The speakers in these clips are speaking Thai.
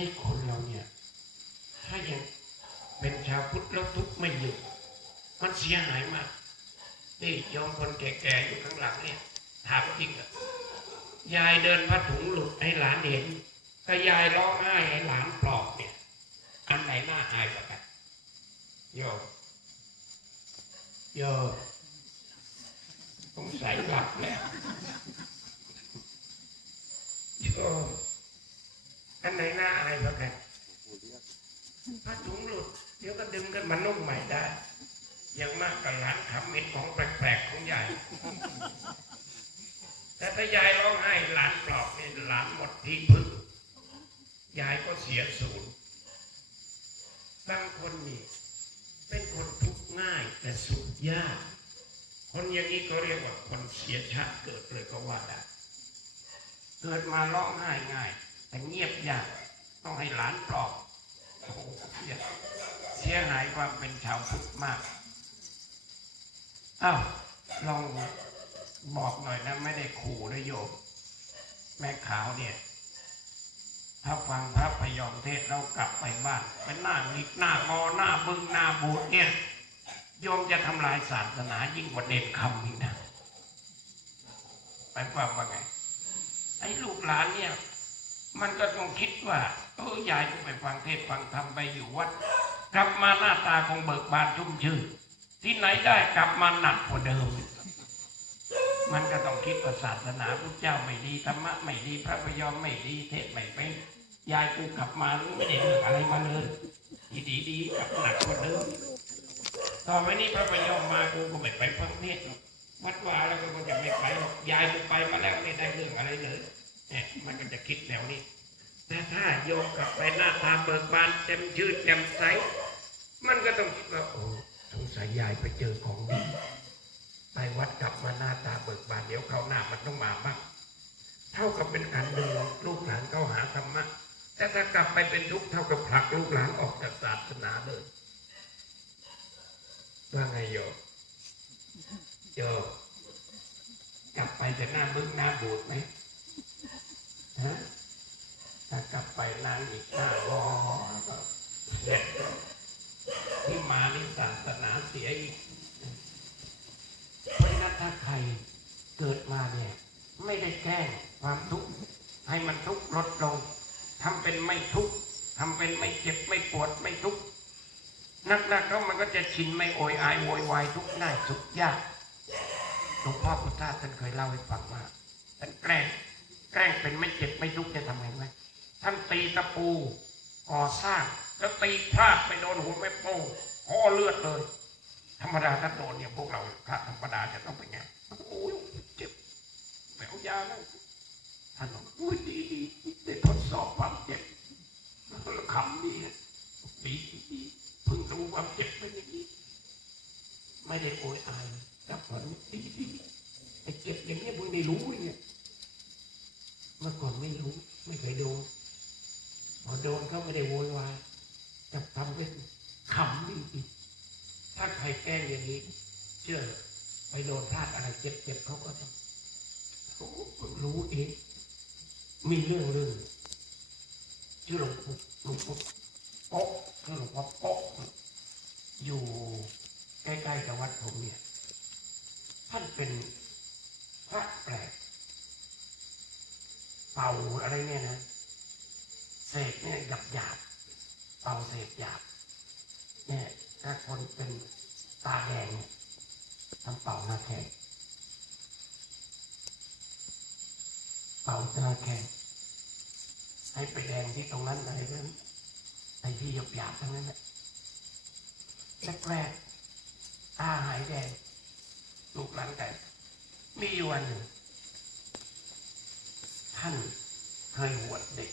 อ้คนเราเนี่ย ถ้ายังเป็นชาวพุทธแล้วทุกข์ไม่หยุดมันเสียหายมากนี่โยมคนแก่ๆอยู่ข้างหลังเนี่ยถามจริงอะยายเดินผ้าถุงหลุดให้หลานเห็นก็ยายร้องไห้ให้หลานปลอบเนี่ย อันไหนน่าอายกว่ากันโยโยสงสัยหลับแล้วโยมอันไหนน่าอายกว่ากันผ้าถุงหลุด เดี๋ยว ก็ดึงกันมานุ่งใหม่ได้ ยังมากกับหลานขำเห็นของแปลกๆของยาย แต่ถ้ายายร้องไห้หลานปลอบนี่หลานหมดที่พึ่งยายก็เสียศูนย์บางคนนี่เป็นคนทุกข์ง่ายแต่สุขยาก คนอย่างนี้ก็เรียกว่าคนเสียชาติเกิดเลยก็ว่าได้เกิดมาร้องไห้ง่าย แต่เงียบยากต้องให้หลานปลอบ เสียหายความเป็นชาวพุทธมากอ้าวลองบอกหน่อยนะไม่ได้ขู่นะโยม แม่ขาวเนี่ย ถ้าฟังพระพยอมเทศน์แล้วกลับไปบ้านเป็นหน้าหงิกหน้างอหน้าบึ้งหน้าบูดเนี่ยโยมจะทำลายศาสนายิ่งกว่าเด่นคำอีกนะไปฟังว่าไงไอ้ลูกหลานเนี่ย มันก็ต้องคิดว่า เออยายก็ไปฟังเทศฟังธรรมไปอยู่วัด กลับมาหน้าตาคงเบิกบานชุ่มชื่นที่ไหนได้กลับมาหนักกว่าเดิม มันก็ต้องคิดว่าศาสนาพุทธเจ้าไม่ดีธรรมะไม่ดีพระพยอมไม่ดีเทศไม่เป็นยายกูกลับมาไม่ได้เรื่องอะไรมาเลยดีดีดีๆกลับหนักกว่าเดิมต่อไปนี้พระพยอมมากูก็ไม่ไปฟังเทศวัดวาแล้วก็จะไม่ไปหรอกยายกูไปมาแล้วไม่ได้เรื่องอะไรเลยเนี่ยมันก็จะคิดแนวนี้ แต่ถ้าโยมกลับไปหน้าตาเบิกบานเต็มชื่นแจ่มใส มันก็ต้องคิดว่าโอ้สงสัยยายไปเจอของดีไปวัดกลับมาหน้าตาเบิกบานเดี๋ยวเขาหน้ามันต้องมาบ้างเท่ากับเป็นการดึงลูกหลานเข้าหาธรรมะแต่ถ้ากลับไปเป็นทุกข์เท่ากับผลักลูกหลานออกจากศาสนาเลยว่าไงโยโยกลับไปจะหน้าบึ้งหน้าบูดไหมฮะ ถ้ากลับไปนานอีกห้าวอก็เสร็จที่มานี่ศาสนาเสียอีกเพราะฉะนั้นถ้าใครเกิดมาเนี่ย ไม่ได้แก้ความทุกข์ให้มันทุกข์ลดลงทำเป็นไม่ทุกข์ทำเป็นไม่เจ็บไม่ปวดไม่ทุกข์นักๆแล้วมันก็จะชินไม่โอยอายโวยวายทุกข์ง่ายทุกข์ยากหลวงพ่อพุทธาท่านเคยเล่าให้ฟังว่าท่านแกล้งแกล้งเป็นไม่เจ็บไม่ทุกข์จะทำไงไหม ท่านตีตะปูก่อสร้างแล้วตีพลาดไปโดนหัวแม่โป้งห่อเลือดเลย ธรรมดาถ้าโดนเนี่ยพวกเราพระธรรมดาจะต้องเป็นไงโอ้ยเจ็บแมวยาแล้วท่านบอกอุ้ยดีดีได้ทดสอบความเจ็บแล้วขำดีนะดีดีเพิ่งรู้ความเจ็บเป็นอย่างนี้ ไม่ได้โอยอายรับผลดีดีไอ้เจ็บอย่างนี้ยเพิ่งได้รู้เนี่ยเมื่อก่อนไม่รู้ไม่เคยโดน พอโดนเขาไม่ได้โวยวายจับทำเป็นขำจริงๆถ้าใครแกล้งอย่างนี้ เชื่อไปโดนพลาดอะไรเจ็บๆเขาก็ต้องโอ้เพิ่งรู้เองมีเรื่องเรื่องชื่อหลวงปู่หลวงปู่โป๊ะชื่อหลวงพ่อโป๊ะอยู่ใกล้ๆกับวัดผมเนี่ยท่านเป็นพระแปลกเป่าอะไรเนี่ยนะ เศษเนี่ยหยาบหยาบเป่าเศษหยาบเนี่ยถ้าคนเป็นตาแดงทำเป่าหน้าแข้งเป่าหน้าแข้งให้ไปแดงที่ตรงนั้นอะไรนั้นไอ้ที่หยาบหยาบๆทั้งนั้นแหละแรกๆตาหายแดงลูกหลานแต่มีวันหนึ่งท่านเคยบวชเด็ก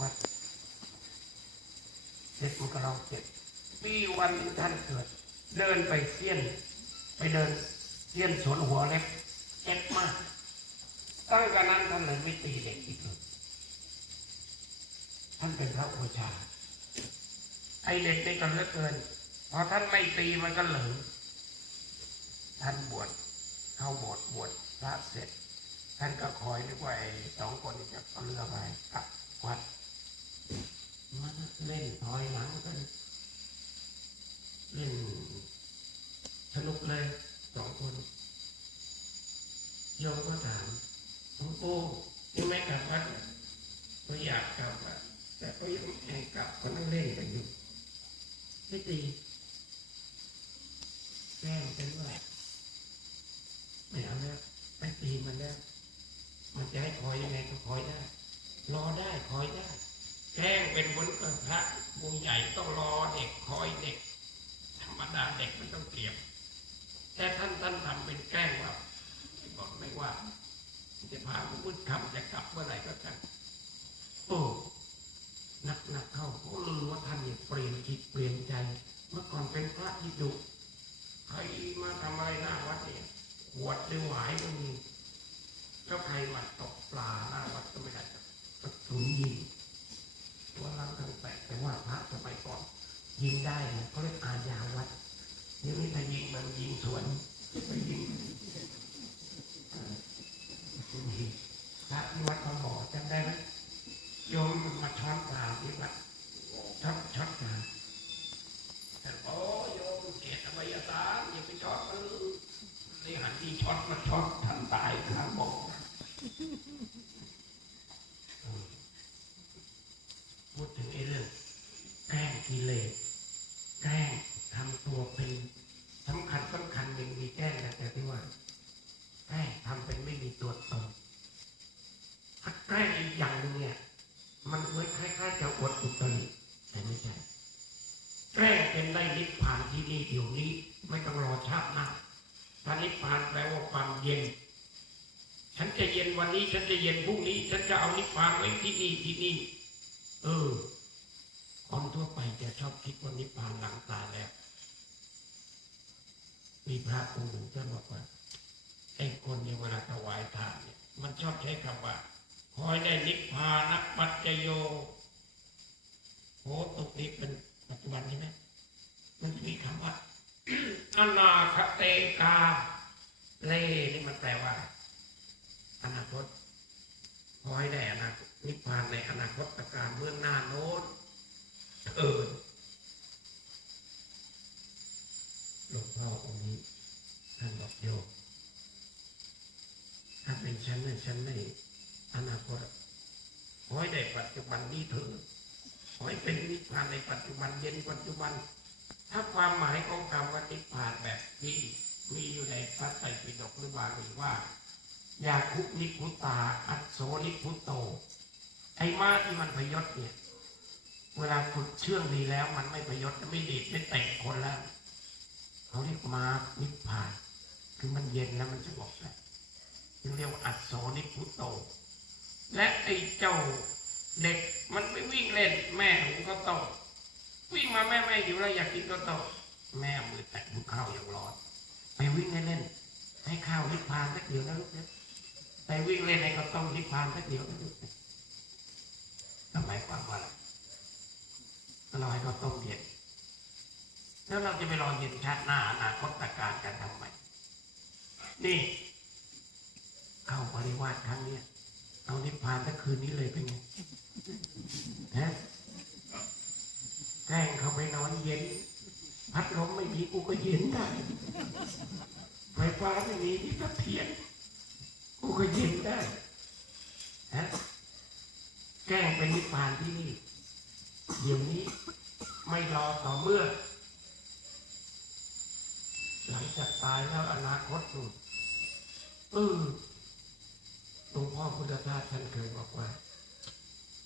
วัดเด็กมันก็ร้องเจ็บมีวันท่านเกิด เดินไปเสี้ยน ไปเดินเสี้ยนสวนหัวเล็บเจ็บมาก ตั้งแต่นั้นท่านเลยไม่ตีเด็กอีกเลยท่านเป็นพระโอชาไอเด็กนี่ก็เลือเกินพอท่านไม่ตีมันก็เหลิงท่านบวชเข้าบสถ์บวชพระเสร็จ ท่านก็คอยนึกว่าไอ้สองคนนี้จะเอาเรือไปกลับวัด มันเล่นถอยหลังกันเล่นสนุกเลยสองคนโยมก็ถามหลวงปู่ยังไม่กลับวัดเหรอก็อยากกลับอะแต่ก็ยังไม่ให้กลับก็นั่งเล่นกันอยู่ไม่ตีแกล้งเป็นว่าไม่เอาแล้วไม่ตีมันแล้วมันจะให้คอยยังไงก็คอยได้ รอได้คอยได้ แกล้งเป็นคนกับพระผู้ใหญ่ต้องรอเด็กคอยเด็ก ธรรมดาเด็กมันต้องเตรียมแต่ท่านท่านทำเป็นแกล้งว่าบอกไม่ว่า จะพาผมพูดคำจะกลับเมื่อไหร่ก็จะโอ้หนักหนักเข้าเพราะลือว่าท่านเนี่ยเปลี่ยนจิตเปลี่ยนใจ เมื่อก่อนเป็นพระที่ดุใครมาทำอะไรหน้าวัดเนี่ยขวดหรือหวายก็มีแล้วใครมาหน้าวัดก็ไม่ได้กระสุนยิงตัวรังทั้งแตกแต่ว่าพระสมัยก่อน ยิงได้นะเขาเรียกอาญาวัดเดี๋ยวนี้ถ้ายิงมันยิงสวนไปยิงฮิพระที่วัดเขาบอกจำได้ไหมโยมมาช้อนปลาที่วัดช็อตช็อตปลาแต่โอ้โยมเกศอภัยตานอย่าไปช็อตมันเลยหันที่ช็อตมาช็อตทันตายข้างบอกพูดถึงไอ้เรื่อง แกล้งกิเลสแกล้งทำตัวเป็นสำคัญสำคัญยังมีแกล้งนะแต่ที่ว่าแกล้งทำเป็นไม่มีตัวตนถ้า แกล้งอีกอย่างหนึงเนี่ย มันเหมือนคล้ายๆจะอวดอุตริแต่ไม่ใช่แกล้งเป็นได้นิพพานที่นี่เดี๋ยวนี้ ไม่ต้องรอชาติหน้าถ้านิพพานแปลว่าความเย็น ฉันจะเย็นวันนี้ ฉันจะเย็นพรุ่งนี้ ฉันจะเอานิพพานไว้ที่นี่ที่นี่ เออคนทั่วไปจะชอบคิดว่านิพพานหลังตายแล้ว มีพระองค์หนึ่งท่านบอกว่าไอ้คนเนี่ยเวลาถวายทานเนี่ย มันชอบใช้คำว่า คอยได้นิพพานักปัจจโยโหตุกนี้เป็นปัจจุบันใช่ไหมมันจะมีคำว่าอนาคเตกาเล่นี่มันแปลว่า อนาคตคอยได้อนาคตนิพพานในอนาคตการเบื้องหน้าโน้นเถิดหลวงพ่อองค์นี้ท่านบอกโยมถ้าเป็นฉันเนี่ยฉันใน อนาคตขอให้ได้ปัจจุบันนี้เถิดขอให้เป็นนิพพานในปัจจุบันเย็นปัจจุบัน ถ้าความหมายของคำว่านิพพานแบบที่มีอยู่ในพระไตรปิฎกหรือบาลีว่ายาคุนิพุตา อัศโสนิพุโต ไอ้ม้าที่มันพยศเนี่ย เวลาฝึกเชื่องดีแล้ว มันไม่ประยชน์ไม่ดีดไม่เตะคนแล้วเขาเรียกมานิพพาน คือมันเย็นแล้วมันจะบอกแล้วเรียกว่าอัศโสนิพุโต และไอ้เจ้าเด็กมันไปวิ่งเล่นแม่หุงข้าวต้มวิ่งมาแม่แม่อยู่แล้วอยากกินข้าวต้มแม่มือแตะหุงข้าวอย่างร้อนไปวิ่งเล่น ให้ข้าวนิพพานสักเดียวนะลูกเนี่ยไปวิ่งเล่นในข้าวต้มนิพพานสักเดียวนะลูกทำไมความว่าอะไรเราให้เขาต้มเย็นแล้วเราจะไปรอเย็นชาติหน้าอนาคตการกันทำไมนี่เข้าปริวาสครั้งเนี้ย เอานิพพานทั้งคืนนี้เลยเป็นไงฮะแกล้งเขาไปนอนเย็น พัดลมไม่มีกูก็เย็นได้ไฟฟ้าไม่มีนี่ก็เทียนกูก็เย็นได้ฮะแกล้งเป็นนิพพานที่นี่เดี๋ยวนี้ไม่รอต่อเมื่อ หลังจากตายแล้วอนาคตนู่นเออ หลวงพ่อพุทธทาสท่านเคยบอกว่า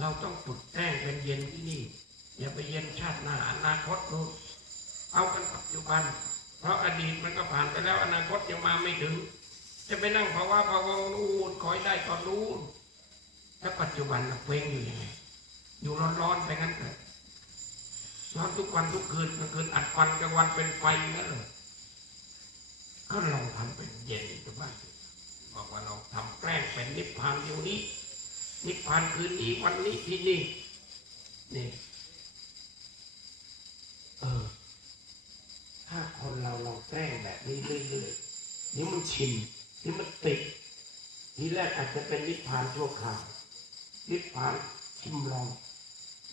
เราต้องฝึกแกล้งเป็นเย็นที่นี่ อย่าไปเย็นชาติหน้าอนาคตนู่นเอากันปัจจุบัน เพราะอดีตมันก็ผ่านไปแล้วอนาคตยังมาไม่ถึง จะไปนั่งภาวะภาวะนู่นคอยได้ก่อนนู่นถ้าปัจจุบันเราเฟ้งอยู่ยังไงอยู่ร้อนๆไปงั้นเถอะร้อนทุกวันทุกคืนกลางคืนอัดควันกลางวันเป็นไฟงั้นเลยก็ลองทำเป็นเย็นดูบ้าง บอกว่าเราทำแกล้งเป็นนิพพานอยู่นี้ นิพพานคืนนี้วันนี้ที่นี่นี่เออถ้าคนเราลองแกล้งแบบนี้เรื่อยๆนี่มันชินนี่มันติดทีแรกอาจจะเป็นนิพพานชั่วคราวนิพพานชิมลอง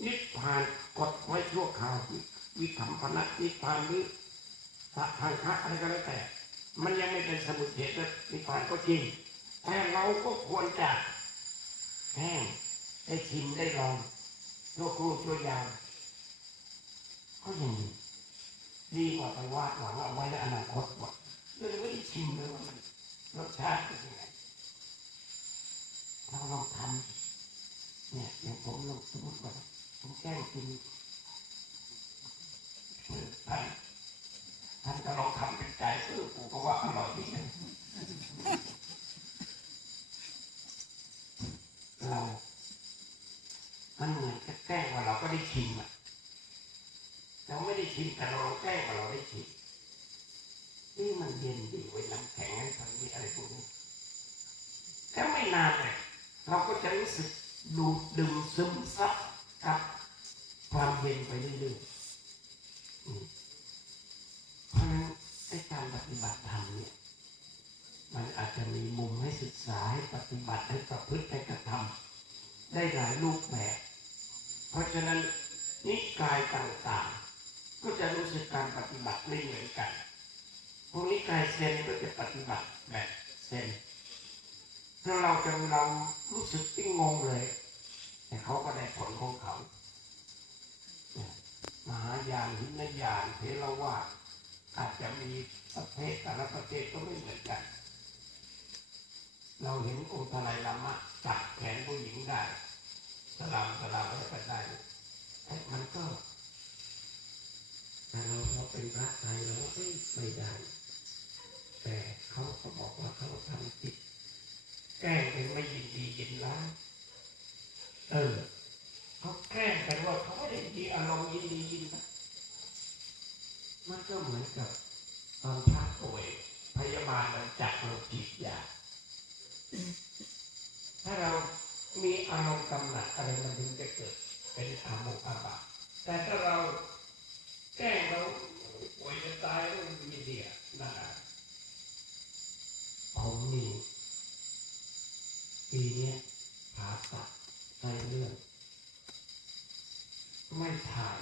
นิพพานกดไว้ชั่วคราววิวิคัมพนัสนิพพานหรือสัพพังคะอะไรก็แล้วแต่ มันยังไม่เป็นสมุทเฉทนิพพานก็จริงแต่เราก็ควรจะแห้งได้ชิมได้ลองชั่วครู่ชั่วยาวก็ยังดีกว่าไปวาดหวังเอาไว้ในอนาคตว่าเราจะไม่ได้ชิมเลยว่ามันรสชาติเป็นยังไงเราลองทำเนี่ยอย่างผมลองสมมติว่าผมแกล้งกินเออท่านท่านก็ลองทำ เป็นใจเออกูก็ว่าอร่อยดีนะเรา มันเหมือนจะแกล้งว่าเราก็ได้ชิมอะ เราไม่ได้ชิมแต่เราแกล้งว่าเราได้ชิมนี่มันเย็นดีไว้ยน้ำแข็งให้ทำนี่อะไรพวกนี้แล้วไม่นานเลยเราก็จะรู้สึกดูดดื่มซึมซับกับความเย็นไปเรื่อยๆอืมเพราะฉะนั้นไอ้ การปฏิบัติธรรมเนี่ยมันอาจจะมีมุมให้ศึกษาให้ปฏิบัติให้ประพฤติให้กระทำได้หลายรูปแบบ เพราะฉะนั้นนิกายต่างๆ ก็จะรู้สึกการปฏิบัติไม่เหมือนกัน พวกนิกายเซนก็จะปฏิบัติแบบเซนถ้าเราจะเรารู้สึกที่งงเลย แต่เขาก็ได้ผลของเขา มหายานหินยานเทรวาส อาจจะมีประเภทแต่ละประเภทก็ไม่เหมือนกัน เราเห็นองค์ทลายลามะจับแขนผู้หญิงได้ สลามสลามอะไรก็ได้ไอ้มันก็แต่เราพอเป็นพระไทยเราไม่ได้ แต่เขาก็บอกว่าเขาทำผิดแกล้งเป็นไม่ยินดียินร้ายเออเขาแกล้งกันว่าเขาไม่ได้ดีอารมณ์ยินดียินร้าย มันก็เหมือนกับตอนพระป่วยพยาบาลมันจับเราฉีดยาถ้าเรามีอารมณ์กำหนัดอะไรมันถึงจะเกิดเป็นอาโมกอาบะแต่ถ้าเราแกล้งเราป่วยจะตายแล้วมันมีเดียนั่นแหละผมนี่ปีนี้ผ่าตัดไส้เลื่อนไม่ถ่าย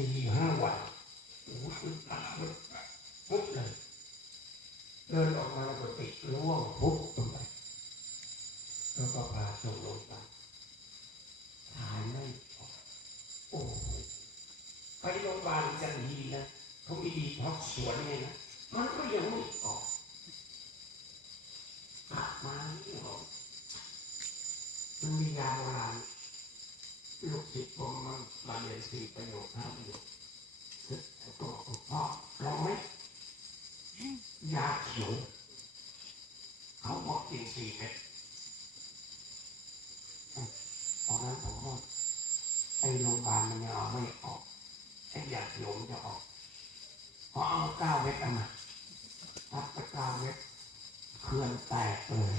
สี่ห้าวันโอ้โหขึ้นตาปุ๊บปุ๊บเลยเดินออกมาปกติร่วงปุ๊บลงไปแล้วก็พาส่งโรงพยาบายไม่ออกโอ้โหไปโรงพยาบาลกันดีนะเขามีดีท็อกสวนไงนะมันก็ยังไม่ออกกลับมาไม่ออกมันมียาโบราณ ลูกศิษย์ผมมันมาเรียนสี่ประโยคห้าประโยคซึ่งก็บอกว่าพ่อลองไหมยาเขียวเขาบอกกินสี่เม็ดตอนนั้นผมว่าไอ้โรงพยาบาลมันยังเอาไม่ออกไอ้ยาเขียวมันจะออกพอเอาเก้าเม็ดเอามาทับไปเก้าเม็ดเคลื่อนแตกเลย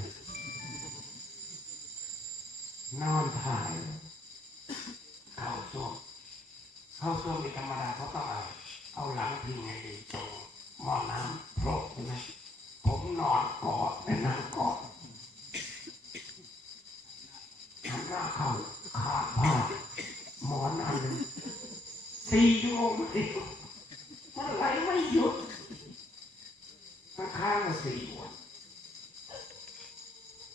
นอนถ่าย ส้วมเข้าส้วมเป็นธรรมดาเขาต้องเอาเอาหลังพิงไงดีตรงหม้อน้ำโพรกใช่ไหมผมนอนกอดเป็นนั่งกอดหันหน้าเข้าขาดผ้าหมอนอันหนึ่งสี่ชั่วโมงไม่หยุดมันไหลไม่หยุดมันค้างมาสี่วัน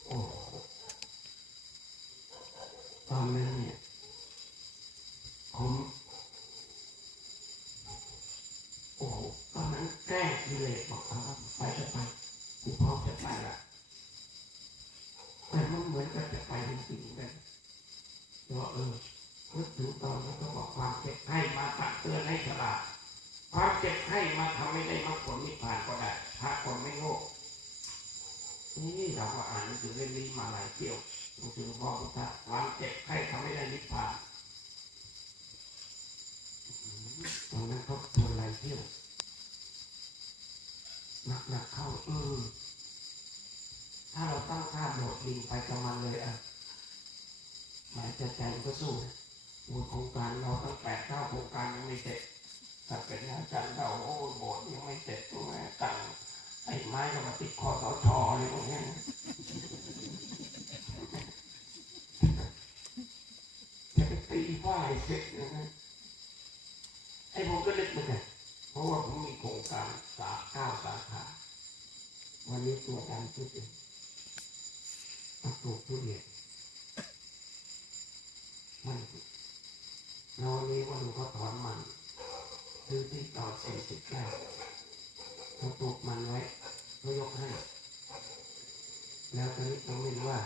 โอ้ตอนนั้นเนี่ยผมโอ้โหตอนนั้นแกล้งกิเลสบอกเขาว่าไปจะไปกูพร้อมจะไปละ แต่มันเหมือนกับจะไปจริงๆนะว่าเออนึกถึงตอนนั้นก็บอกความเจ็บให้มาตักเตือนให้ฉลาดความเจ็บให้มาทำให้ได้มรรคผลนิพพานก็ได้ถ้าคนไม่โง่นี่เรา ก็อ่านหนังนี้มาหลายเที่ยวหนังพ่อพุทธะความเจ็บให้ทำให้ได้นิพพานตอนนั้นเขาทนหลายเที่ยวหนักๆเข้าเออถ้าเราตั้งค่าโดดดิ่งไปกับมันเลยอะหมายจะใจก็สู้บทโครงการเราตั้งแปดเก้าโครงการยังไม่เสร็จแต่เป็นอาจารย์เราโอ้โบสถ์ยังไม่เสร็จตรงนี้ตั้งไอ้ไม้ก็มาติดคอสชอะไรพวกนี้ ว่าให้เสร็จนะฮะไอ้ผมก็นึกเหมือนกันเพราะว่าผมมีโครงการสาเก้าสาขาวันนี้ตัวดำทุกอย่างมาปลูกทุเรียนมันเราวันนี้ว่าดูเขาถอนมันซื้อที่ต่อสี่สิบแก้วเขาปลูกมันไว้เขายกให้ แล้วตอนนี้ผมไม่รู้ว่า